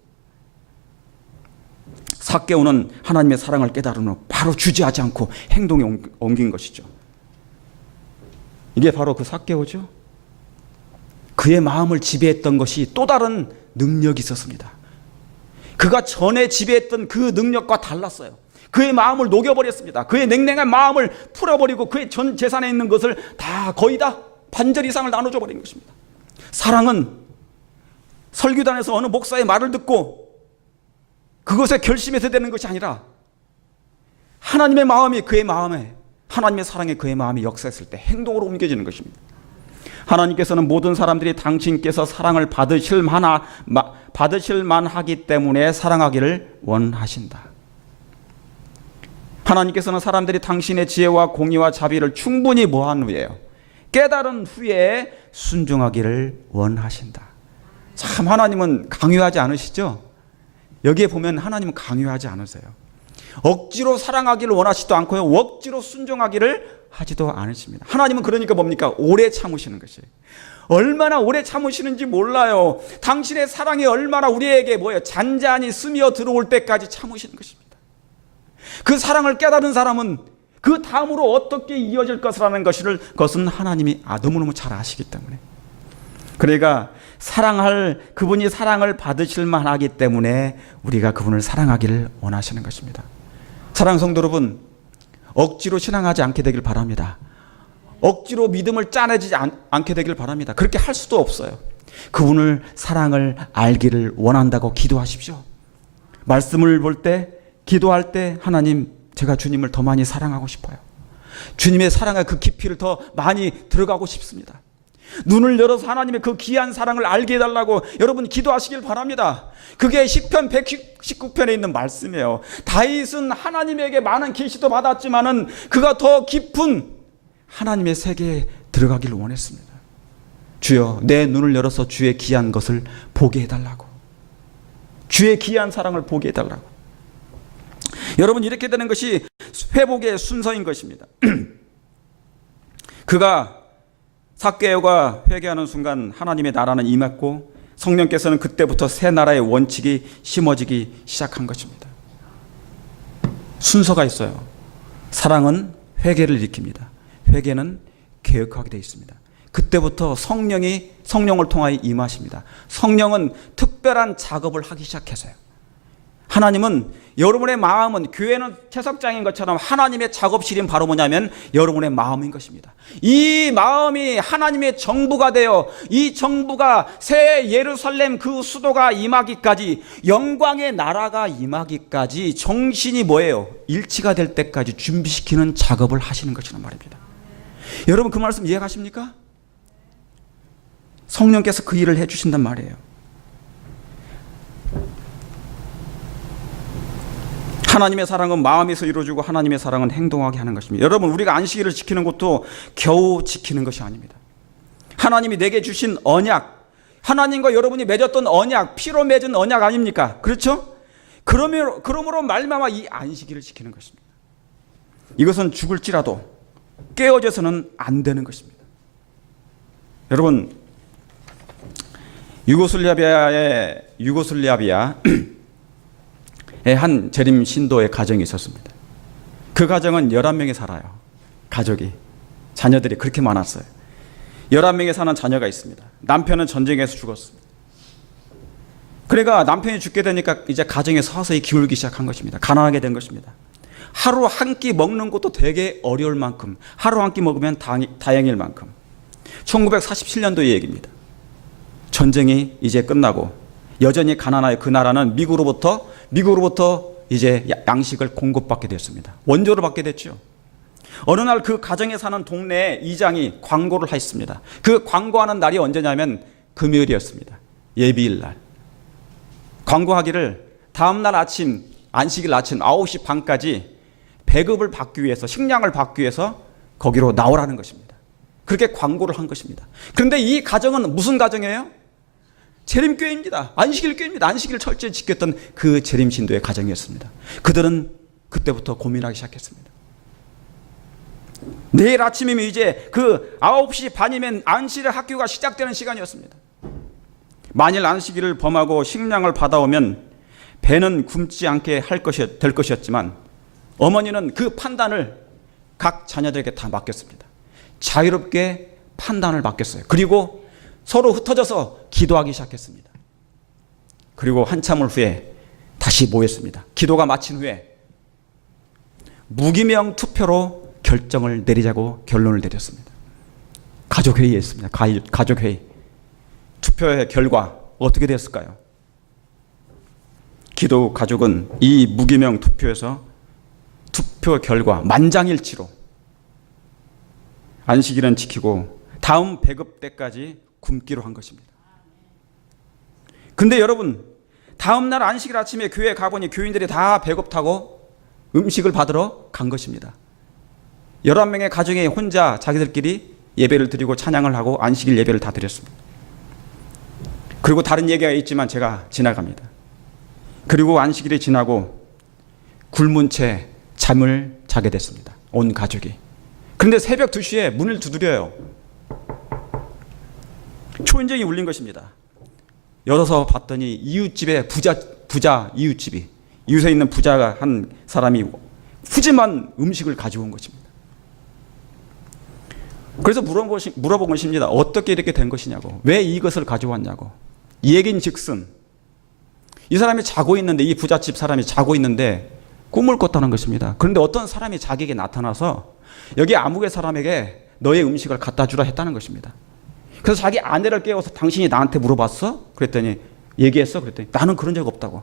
삭개오는 하나님의 사랑을 깨달은 후 바로 주저하지 않고 행동에 옮긴 것이죠. 이게 바로 그 삭개오죠. 그의 마음을 지배했던 것이 또 다른 능력이 있었습니다. 그가 전에 지배했던 그 능력과 달랐어요. 그의 마음을 녹여버렸습니다. 그의 냉랭한 마음을 풀어버리고 그의 전 재산에 있는 것을 다 거의 다 반절 이상을 나눠줘 버린 것입니다. 사랑은 설교단에서 어느 목사의 말을 듣고 그것에 결심해서 되는 것이 아니라 하나님의 마음이 그의 마음에, 하나님의 사랑에 그의 마음이 역사했을 때 행동으로 옮겨지는 것입니다. 하나님께서는 모든 사람들이 당신께서 사랑을 받으실 만하기 때문에 사랑하기를 원하신다. 하나님께서는 사람들이 당신의 지혜와 공의와 자비를 충분히 모한 후에요, 깨달은 후에 순종하기를 원하신다. 참, 하나님은 강요하지 않으시죠? 여기에 보면 하나님은 강요하지 않으세요. 억지로 사랑하기를 원하시지도 않고요, 억지로 순종하기를 하지도 않으십니다. 하나님은 그러니까 뭡니까? 오래 참으시는 것이에요. 얼마나 오래 참으시는지 몰라요. 당신의 사랑이 얼마나 우리에게 잔잔히 스며 들어올 때까지 참으시는 것입니다. 그 사랑을 깨달은 사람은 그 다음으로 어떻게 이어질 것이라는 것은 하나님이 너무너무 잘 아시기 때문에, 그러니까 그분이 사랑을 받으실 만하기 때문에 우리가 그분을 사랑하기를 원하시는 것입니다. 사랑하는 성도 여러분, 억지로 신앙하지 않게 되길 바랍니다. 억지로 믿음을 짜내지 않게 되길 바랍니다. 그렇게 할 수도 없어요. 그분을 사랑을 알기를 원한다고 기도하십시오. 말씀을 볼 때, 기도할 때, 하나님, 제가 주님을 더 많이 사랑하고 싶어요. 주님의 사랑의 그 깊이를 더 많이 들어가고 싶습니다. 눈을 열어서 하나님의 그 귀한 사랑을 알게 해달라고 여러분 기도하시길 바랍니다. 그게 시편 119편에 있는 말씀이에요. 다윗은 하나님에게 많은 계시도 받았지만은 그가 더 깊은 하나님의 세계에 들어가기를 원했습니다. 주여, 내 눈을 열어서 주의 귀한 것을 보게 해달라고, 주의 귀한 사랑을 보게 해달라고. 여러분, 이렇게 되는 것이 회복의 순서인 것입니다. 삭개오가 회개하는 순간 하나님의 나라는 임했고 성령께서는 그때부터 새 나라의 원칙이 심어지기 시작한 것입니다. 순서가 있어요. 사랑은 회개를 일으킵니다. 회개는 개혁하게 되어 있습니다. 그때부터 성령을 통하여 임하십니다. 성령은 특별한 작업을 하기 시작해서요. 하나님은 여러분의 마음은, 교회는 채석장인 것처럼 하나님의 작업실인 바로 뭐냐면 여러분의 마음인 것입니다. 이 마음이 하나님의 정부가 되어 이 정부가 새 예루살렘 그 수도가 임하기까지, 영광의 나라가 임하기까지 정신이 일치가 될 때까지 준비시키는 작업을 하시는 것이란 말입니다. 여러분, 그 말씀 이해가십니까? 성령께서 그 일을 해주신단 말이에요. 하나님의 사랑은 마음에서 이루어지고 하나님의 사랑은 행동하게 하는 것입니다. 여러분, 우리가 안식일을 지키는 것도 겨우 지키는 것이 아닙니다. 하나님이 내게 주신 언약, 하나님과 여러분이 맺었던 언약, 피로 맺은 언약 아닙니까? 그렇죠? 그러므로 말미암아 이 안식일을 지키는 것입니다. 이것은 죽을지라도 깨어져서는 안 되는 것입니다. 여러분, 유고슬라비아의 한 재림 신도의 가정이 있었습니다. 그 가정은 11명이 살아요. 가족이, 자녀들이 그렇게 많았어요. 11명이 사는 자녀가 있습니다. 남편은 전쟁에서 죽었습니다. 그러니까 남편이 죽게 되니까 이제 가정에 서서히 기울기 시작한 것입니다. 가난하게 된 것입니다. 하루 한 끼 먹는 것도 되게 어려울 만큼, 하루 한 끼 먹으면 다행일 만큼. 1947년도의 얘기입니다. 전쟁이 이제 끝나고 여전히 가난하여 그 나라는 미국으로부터 이제 양식을 공급받게 됐습니다. 원조를 받게 됐죠. 어느 날 그 가정에 사는 동네에 이장이 광고를 했습니다. 그 광고하는 날이 언제냐면 금요일이었습니다. 예비일 날. 광고하기를 다음 날 아침, 안식일 아침 9시 반까지 배급을 받기 위해서, 식량을 받기 위해서 거기로 나오라는 것입니다. 그렇게 광고를 한 것입니다. 그런데 이 가정은 무슨 가정이에요? 재림교회입니다. 안식일 교회입니다. 안식일을 철저히 지켰던 그 재림신도의 가정이었습니다. 그들은 그때부터 고민하기 시작했습니다. 내일 아침이면 이제 그 9시 반이면 안식일 학교가 시작되는 시간이었습니다. 만일 안식일을 범하고 식량을 받아오면 배는 굶지 않게 될 것이었지만 어머니는 그 판단을 각 자녀들에게 다 맡겼습니다. 자유롭게 판단을 맡겼어요. 그리고 서로 흩어져서 기도하기 시작했습니다. 그리고 한참을 후에 다시 모였습니다. 기도가 마친 후에 무기명 투표로 결정을 내리자고 결론을 내렸습니다. 가족회의였습니다. 가족회의. 투표의 결과 어떻게 됐을까요? 기도 가족은 이 무기명 투표에서 투표 결과 만장일치로 안식일은 지키고 다음 배급 때까지 굶기로 한 것입니다. 근데 여러분, 다음 날 안식일 아침에 교회에 가보니 교인들이 다 배고프다고 음식을 받으러 간 것입니다. 11명의 가정이 혼자 자기들끼리 예배를 드리고 찬양을 하고 안식일 예배를 다 드렸습니다. 그리고 다른 얘기가 있지만 제가 지나갑니다. 그리고 안식일이 지나고 굶은 채 잠을 자게 됐습니다. 온 가족이. 그런데 새벽 2시에 문을 두드려요. 초인종이 울린 것입니다. 열어서 봤더니 이웃집에 부자 이웃집이, 이웃에 있는 부자가 한 사람이 푸짐한 음식을 가져온 것입니다. 그래서 물어본 것입니다. 어떻게 이렇게 된 것이냐고, 왜 이것을 가져왔냐고. 이 얘기는 즉슨 이 사람이 자고 있는데, 이 부잣집 사람이 자고 있는데 꿈을 꿨다는 것입니다. 그런데 어떤 사람이 자기에게 나타나서 여기 아무개 사람에게 너의 음식을 갖다 주라 했다는 것입니다. 그래서 자기 아내를 깨워서 당신이 나한테 물어봤어? 그랬더니 얘기했어? 그랬더니 나는 그런 적 없다고.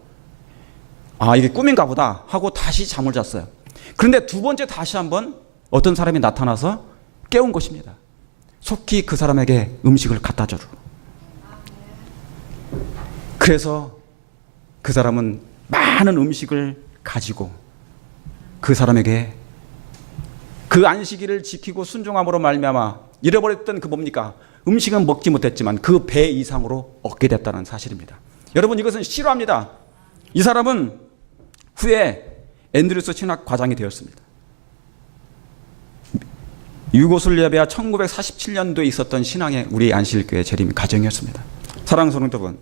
아, 이게 꿈인가 보다 하고 다시 잠을 잤어요. 그런데 두 번째 다시 한번 어떤 사람이 나타나서 깨운 것입니다. 속히 그 사람에게 음식을 갖다 주라. 그래서 그 사람은 많은 음식을 가지고 그 사람에게 그 안식일을 지키고 순종함으로 말미암아 잃어버렸던 그 뭡니까? 음식은 먹지 못했지만 그 배 이상으로 얻게 됐다는 사실입니다. 여러분, 이것은 실화입니다. 이 사람은 후에 앤드루스 신학 과장이 되었습니다. 유고슬라비아 1947년도에 있었던 신앙의 우리 안식일교회 재림 가정이었습니다. 사랑하는 성도 여러분,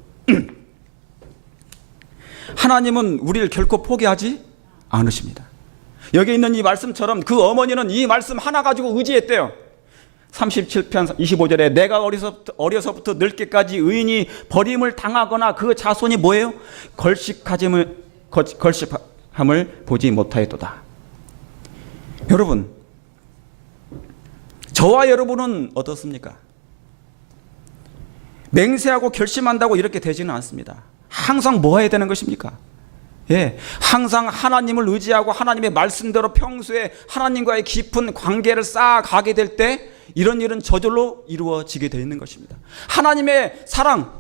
하나님은 우리를 결코 포기하지 않으십니다. 여기 있는 이 말씀처럼 그 어머니는 이 말씀 하나 가지고 의지했대요. 37편 25절에 내가 어려서부터 늙기까지 의인이 버림을 당하거나 그 자손이 뭐예요? 걸식함을 보지 못하였도다. 여러분, 저와 여러분은 어떻습니까? 맹세하고 결심한다고 이렇게 되지는 않습니다. 항상 뭐 해야 되는 것입니까? 예, 항상 하나님을 의지하고 하나님의 말씀대로 평소에 하나님과의 깊은 관계를 쌓아가게 될 때 이런 일은 저절로 이루어지게 되어 있는 것입니다. 하나님의 사랑,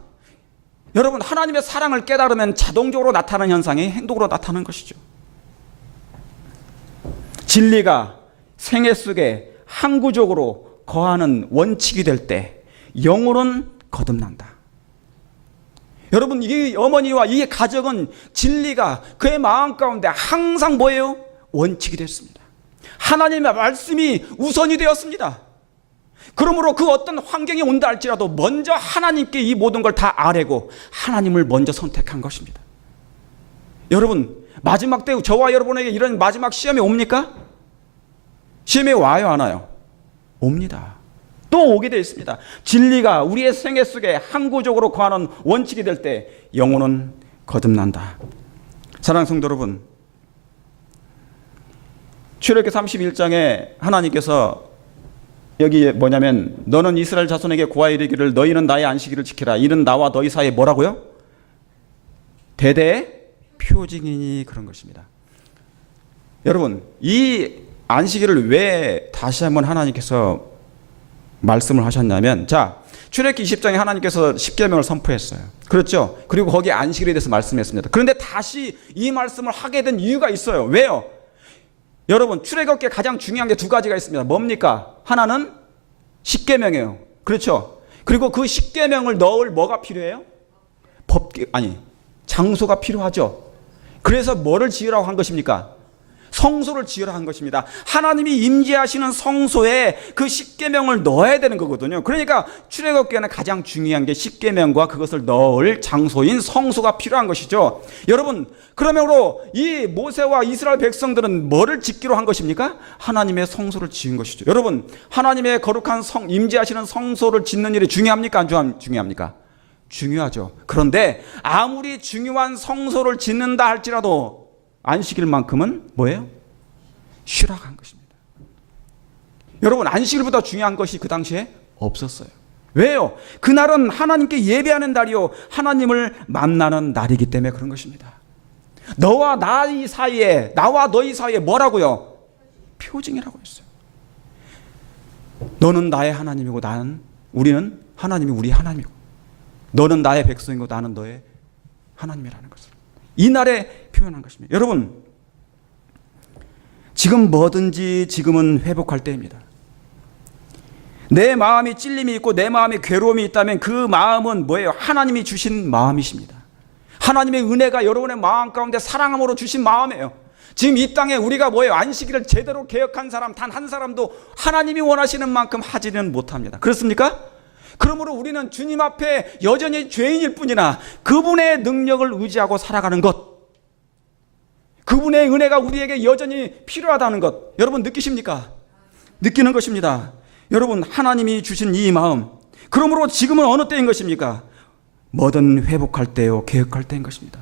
여러분, 하나님의 사랑을 깨달으면 자동적으로 나타나는 현상이 행동으로 나타나는 것이죠. 진리가 생애 속에 항구적으로 거하는 원칙이 될 때 영혼은 거듭난다. 여러분, 이 어머니와 이 가정은 진리가 그의 마음 가운데 항상 뭐예요? 원칙이 됐습니다. 하나님의 말씀이 우선이 되었습니다. 그러므로 그 어떤 환경이 온다 할지라도 먼저 하나님께 이 모든 걸 다 아뢰고 하나님을 먼저 선택한 것입니다. 여러분, 마지막 때 저와 여러분에게 이런 마지막 시험이 옵니까? 시험이 와요, 안 와요? 옵니다. 또 오게 되어 있습니다. 진리가 우리의 생애 속에 항구적으로 거하는 원칙이 될 때 영혼은 거듭난다. 사랑하는 성도 여러분, 출애굽기 31장에 하나님께서 여기 뭐냐면 너는 이스라엘 자손에게 고하여 이르기를 너희는 나의 안식일을 지키라. 이는 나와 너희 사이에 뭐라고요? 대대의 표징이니 그런 것입니다. 여러분, 이 안식일을 왜 다시 한번 하나님께서 말씀을 하셨냐면, 자, 출애굽기 20장에 하나님께서 십계명을 선포했어요. 그렇죠? 그리고 거기에 안식일에 대해서 말씀했습니다. 그런데 다시 이 말씀을 하게 된 이유가 있어요. 왜요? 여러분, 출애굽기에 가장 중요한 게 두 가지가 있습니다. 뭡니까? 하나는 십계명이에요. 그렇죠? 그리고 그 십계명을 넣을 뭐가 필요해요? 장소가 필요하죠. 그래서 뭐를 지으라고 한 것입니까? 성소를 지으라 한 것입니다. 하나님이 임재하시는 성소에 그 십계명을 넣어야 되는 거거든요. 그러니까 출애굽기에는 가장 중요한 게 십계명과 그것을 넣을 장소인 성소가 필요한 것이죠. 여러분, 그러므로 이 모세와 이스라엘 백성들은 뭐를 짓기로 한 것입니까? 하나님의 성소를 지은 것이죠. 여러분, 하나님의 거룩한 임재하시는 성소를 짓는 일이 중요합니까? 안 중요합니까? 중요하죠. 그런데 아무리 중요한 성소를 짓는다 할지라도 안식일만큼은 뭐예요? 쉬라고 한 것입니다. 여러분, 안식일보다 중요한 것이 그 당시에 없었어요. 왜요? 그날은 하나님께 예배하는 날이요, 하나님을 만나는 날이기 때문에 그런 것입니다. 너와 나의 사이에, 나와 너희 사이에 뭐라고요? 표징이라고 했어요. 너는 나의 하나님이고 우리는 하나님이 우리 하나님이고, 너는 나의 백성이고 나는 너의 하나님이라는 것을 이 날에 표현한 것입니다. 여러분, 지금 뭐든지 지금은 회복할 때입니다. 내 마음이 찔림이 있고 내 마음이 괴로움이 있다면 그 마음은 뭐예요? 하나님이 주신 마음이십니다. 하나님의 은혜가 여러분의 마음 가운데 사랑함으로 주신 마음이에요. 지금 이 땅에 우리가 뭐예요? 안식일을 제대로 개혁한 사람 단 한 사람도 하나님이 원하시는 만큼 하지는 못합니다. 그렇습니까? 그러므로 우리는 주님 앞에 여전히 죄인일 뿐이나 그분의 능력을 의지하고 살아가는 것, 그분의 은혜가 우리에게 여전히 필요하다는 것, 여러분 느끼십니까? 느끼는 것입니다. 여러분, 하나님이 주신 이 마음, 그러므로 지금은 어느 때인 것입니까? 뭐든 회복할 때요, 개혁할 때인 것입니다.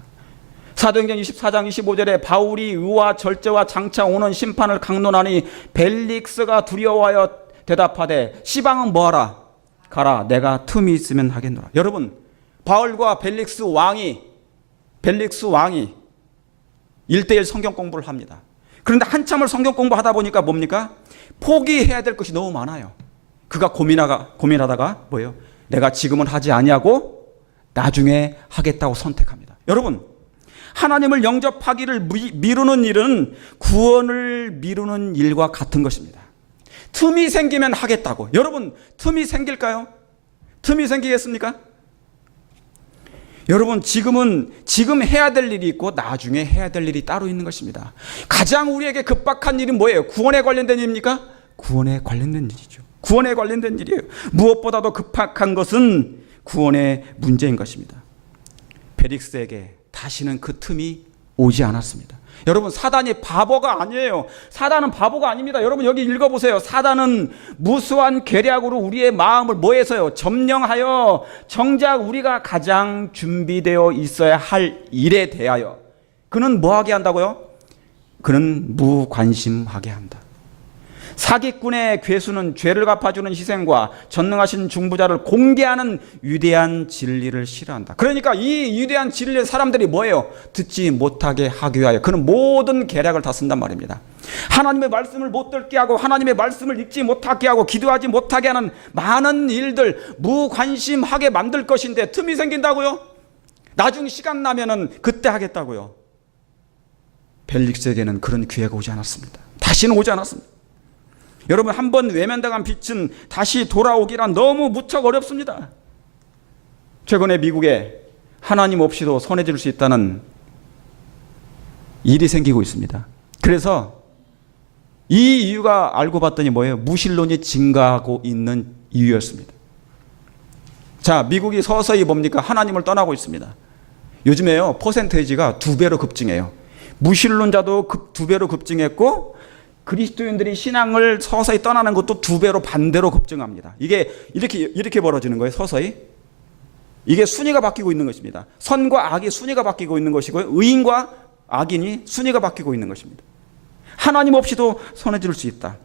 사도행전 24장 25절에 바울이 의와 절제와 장차 오는 심판을 강론하니 벨릭스가 두려워하여 대답하되 시방은 뭐하라? 가라, 내가 틈이 있으면 하겠노라. 여러분, 바울과 벨릭스 왕이 1:1 성경 공부를 합니다. 그런데 한참을 성경 공부하다 보니까 뭡니까? 포기해야 될 것이 너무 많아요. 그가 고민하다가 뭐예요? 내가 지금은 하지 아니하고 나중에 하겠다고 선택합니다. 여러분, 하나님을 영접하기를 미루는 일은 구원을 미루는 일과 같은 것입니다. 틈이 생기면 하겠다고. 여러분, 틈이 생길까요? 틈이 생기겠습니까? 여러분, 지금 해야 될 일이 있고 나중에 해야 될 일이 따로 있는 것입니다. 가장 우리에게 급박한 일은 뭐예요? 구원에 관련된 일입니까? 구원에 관련된 일이죠. 구원에 관련된 일이에요. 무엇보다도 급박한 것은 구원의 문제인 것입니다. 벨릭스에게 다시는 그 틈이 오지 않았습니다. 여러분, 사단이 바보가 아니에요. 사단은 바보가 아닙니다. 여러분, 여기 읽어보세요. 사단은 무수한 계략으로 우리의 마음을 뭐해서요? 점령하여 정작 우리가 가장 준비되어 있어야 할 일에 대하여 그는 뭐하게 한다고요? 그는 무관심하게 한다. 사기꾼의 괴수는 죄를 갚아주는 희생과 전능하신 중보자를 공개하는 위대한 진리를 싫어한다. 그러니까 이 위대한 진리를 사람들이 뭐예요? 듣지 못하게 하기 위하여 그는 모든 계략을 다 쓴단 말입니다. 하나님의 말씀을 못 듣게 하고 하나님의 말씀을 읽지 못하게 하고 기도하지 못하게 하는 많은 일들 무관심하게 만들 것인데 틈이 생긴다고요? 나중 시간 나면은 그때 하겠다고요? 벨릭스에게는 그런 기회가 오지 않았습니다. 다시는 오지 않았습니다. 여러분, 한번 외면당한 빛은 다시 돌아오기란 너무 무척 어렵습니다. 최근에 미국에 하나님 없이도 선해질 수 있다는 일이 생기고 있습니다. 그래서 이 이유가 알고 봤더니 뭐예요? 무신론이 증가하고 있는 이유였습니다. 자, 미국이 서서히 뭡니까? 하나님을 떠나고 있습니다. 요즘에요, 퍼센테이지가 2배로 급증해요. 무신론자도 2배로 급증했고, 그리스도인들이 신앙을 서서히 떠나는 것도 2배로 반대로 급증합니다. 이게 이렇게 벌어지는 거예요, 서서히. 이게 순위가 바뀌고 있는 것입니다. 선과 악이 순위가 바뀌고 있는 것이고요. 의인과 악인이 순위가 바뀌고 있는 것입니다. 하나님 없이도 선해질 수 있다.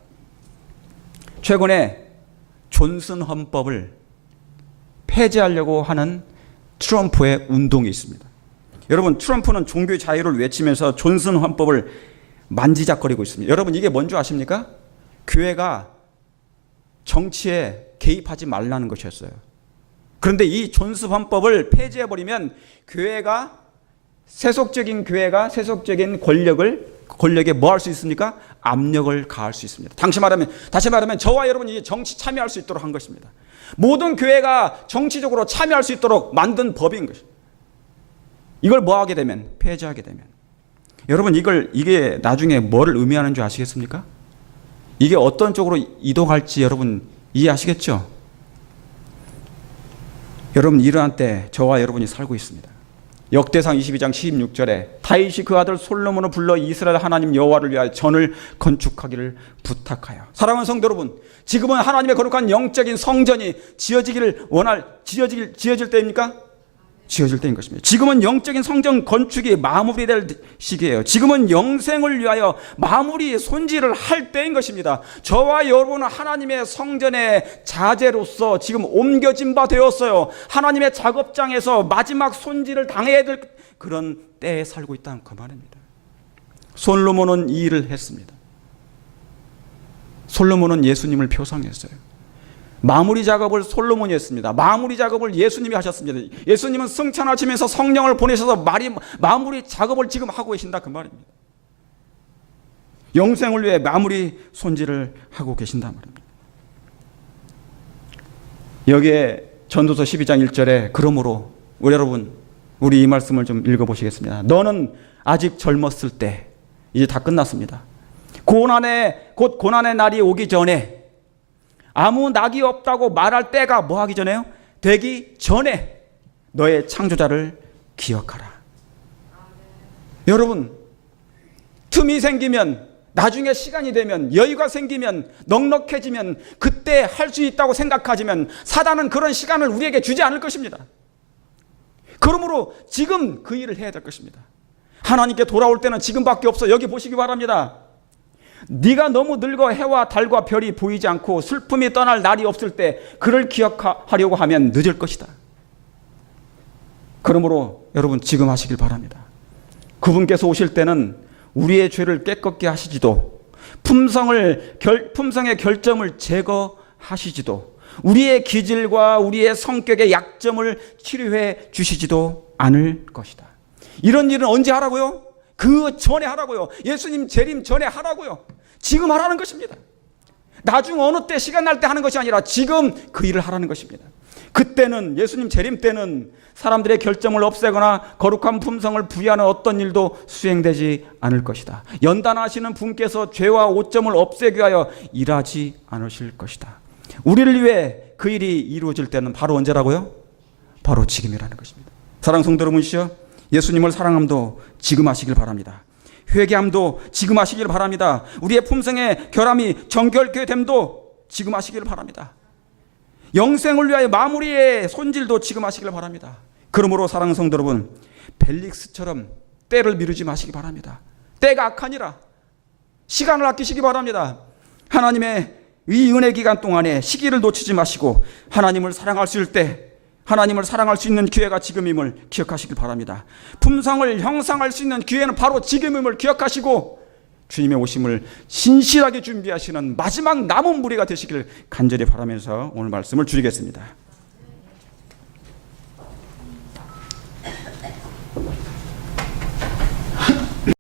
최근에 존슨 헌법을 폐지하려고 하는 트럼프의 운동이 있습니다. 여러분, 트럼프는 종교의 자유를 외치면서 존슨 헌법을 만지작거리고 있습니다. 여러분, 이게 뭔지 아십니까? 교회가 정치에 개입하지 말라는 것이었어요. 그런데 이 존슨 헌법을 폐지해버리면 세속적인 교회가 세속적인 권력에 뭐 할 수 있습니까? 압력을 가할 수 있습니다. 다시 말하면 저와 여러분이 정치 참여할 수 있도록 한 것입니다. 모든 교회가 정치적으로 참여할 수 있도록 만든 법인 것입니다. 이걸 뭐 하게 되면? 폐지하게 되면. 여러분, 이게 나중에 뭐를 의미하는 줄 아시겠습니까? 이게 어떤 쪽으로 이동할지 여러분 이해하시겠죠? 여러분, 이러한 때 저와 여러분이 살고 있습니다. 역대상 22장 16절에 다윗이 그 아들 솔로몬을 불러 이스라엘 하나님 여호와를 위하여 전을 건축하기를 부탁하여. 사랑하는 성도 여러분, 지금은 하나님의 거룩한 영적인 성전이 지어질 때입니까? 지어질 때인 것입니다. 지금은 영적인 성전 건축이 마무리될 시기예요. 지금은 영생을 위하여 마무리 손질을 할 때인 것입니다. 저와 여러분은 하나님의 성전의 자재로서 지금 옮겨진 바 되었어요. 하나님의 작업장에서 마지막 손질을 당해야 될 그런 때에 살고 있다는 그 말입니다. 솔로몬은 이 일을 했습니다. 솔로몬은 예수님을 표상했어요. 마무리 작업을 솔로몬이 했습니다. 마무리 작업을 예수님이 하셨습니다. 예수님은 승천하시면서 성령을 보내셔서 마무리 작업을 지금 하고 계신다 그 말입니다. 영생을 위해 마무리 손질을 하고 계신다 말입니다. 여기에 전도서 12장 1절에 그러므로 우리 이 말씀을 좀 읽어보시겠습니다. 너는 아직 젊었을 때, 이제 다 끝났습니다. 곧 고난의 날이 오기 전에, 아무 낙이 없다고 말할 때가 뭐 하기 전에요? 되기 전에 너의 창조자를 기억하라. 여러분, 틈이 생기면, 나중에 시간이 되면, 여유가 생기면, 넉넉해지면, 그때 할 수 있다고 생각하지만 사단은 그런 시간을 우리에게 주지 않을 것입니다. 그러므로 지금 그 일을 해야 될 것입니다. 하나님께 돌아올 때는 지금밖에 없어. 여기 보시기 바랍니다. 네가 너무 늙어 해와 달과 별이 보이지 않고 슬픔이 떠날 날이 없을 때 그를 기억하려고 하면 늦을 것이다. 그러므로 여러분, 지금 하시길 바랍니다. 그분께서 오실 때는 우리의 죄를 깨끗게 하시지도, 품성의 결점을 제거하시지도, 우리의 기질과 우리의 성격의 약점을 치료해 주시지도 않을 것이다. 이런 일은 언제 하라고요? 그 전에 하라고요. 예수님 재림 전에 하라고요. 지금 하라는 것입니다. 나중 어느 때 시간 날 때 하는 것이 아니라 지금 그 일을 하라는 것입니다. 그때는, 예수님 재림 때는 사람들의 결점을 없애거나 거룩한 품성을 부여하는 어떤 일도 수행되지 않을 것이다. 연단하시는 분께서 죄와 오점을 없애기 위하여 일하지 않으실 것이다. 우리를 위해 그 일이 이루어질 때는 바로 언제라고요? 바로 지금이라는 것입니다. 사랑하는 성도 여러분이시여, 예수님을 사랑함도 지금 하시길 바랍니다. 회개함도 지금 하시길 바랍니다. 우리의 품성의 결함이 정결케 됨도 지금 하시길 바랍니다. 영생을 위하여 마무리의 손질도 지금 하시길 바랍니다. 그러므로 사랑하는 성도 여러분, 벨릭스처럼 때를 미루지 마시기 바랍니다. 때가 악하니라. 시간을 아끼시기 바랍니다. 하나님의 이 은혜 기간 동안에 시기를 놓치지 마시고 하나님을 사랑할 수 있을 때, 하나님을 사랑할 수 있는 기회가 지금임을 기억하시길 바랍니다. 품성을 형성할 수 있는 기회는 바로 지금임을 기억하시고 주님의 오심을 신실하게 준비하시는 마지막 남은 무리가 되시길 간절히 바라면서 오늘 말씀을 줄이겠습니다.